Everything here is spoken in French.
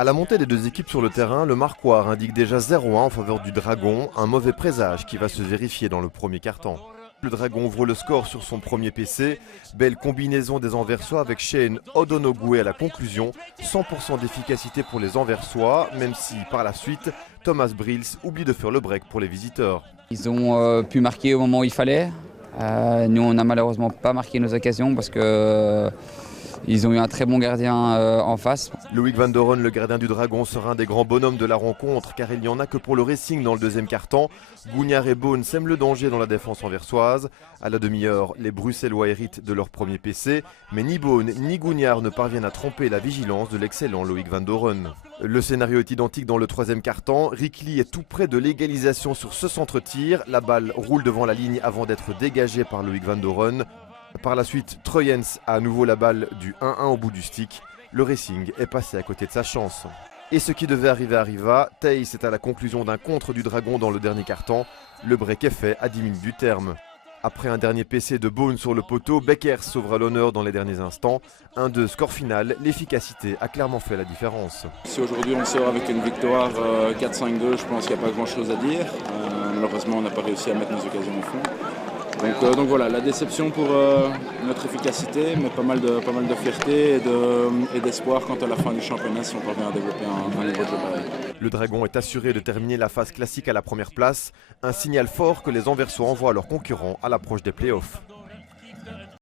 À la montée des deux équipes sur le terrain, le marquoir indique déjà 0-1 en faveur du Dragon, un mauvais présage qui va se vérifier dans le premier quart-temps. Le Dragon ouvre le score sur son premier PC, belle combinaison des Anversois avec Shane Odonogwe à la conclusion, 100% d'efficacité pour les Anversois, même si par la suite, Thomas Brils oublie de faire le break pour les visiteurs. Ils ont pu marquer au moment où il fallait. Nous, on n'a malheureusement pas marqué nos occasions parce que ils ont eu un très bon gardien en face. Loïc Van Doren, le gardien du Dragon, sera un des grands bonhommes de la rencontre car il n'y en a que pour le Racing dans le deuxième quart-temps. Gougnard et Beaune sèment le danger dans la défense anversoise. À la demi-heure, les Bruxellois héritent de leur premier PC, mais ni Beaune ni Gougnard ne parviennent à tromper la vigilance de l'excellent Loïc Van Doren. Le scénario est identique dans le troisième quart-temps. Rikli est tout près de l'égalisation sur ce centre-tir. La balle roule devant la ligne avant d'être dégagée par Loïc Van Doren. Par la suite, Troyens a à nouveau la balle du 1-1 au bout du stick. Le Racing est passé à côté de sa chance. Et ce qui devait arriver arriva. Theis est à la conclusion d'un contre du Dragon dans le dernier quart-temps. Le break est fait à 10 minutes du terme. Après un dernier PC de Beaune sur le poteau, Beckers sauvera l'honneur dans les derniers instants. 1-2 score final, l'efficacité a clairement fait la différence. Si aujourd'hui on sort avec une victoire 4-5-2, je pense qu'il n'y a pas grand chose à dire. Malheureusement on n'a pas réussi à mettre nos occasions au fond. Donc voilà, la déception pour notre efficacité, mais pas mal de fierté et d'espoir quant à la fin du championnat si on parvient à développer un niveau de jeu pareil. Le Dragon est assuré de terminer la phase classique à la première place, un signal fort que les Anversois envoient à leurs concurrents à l'approche des playoffs.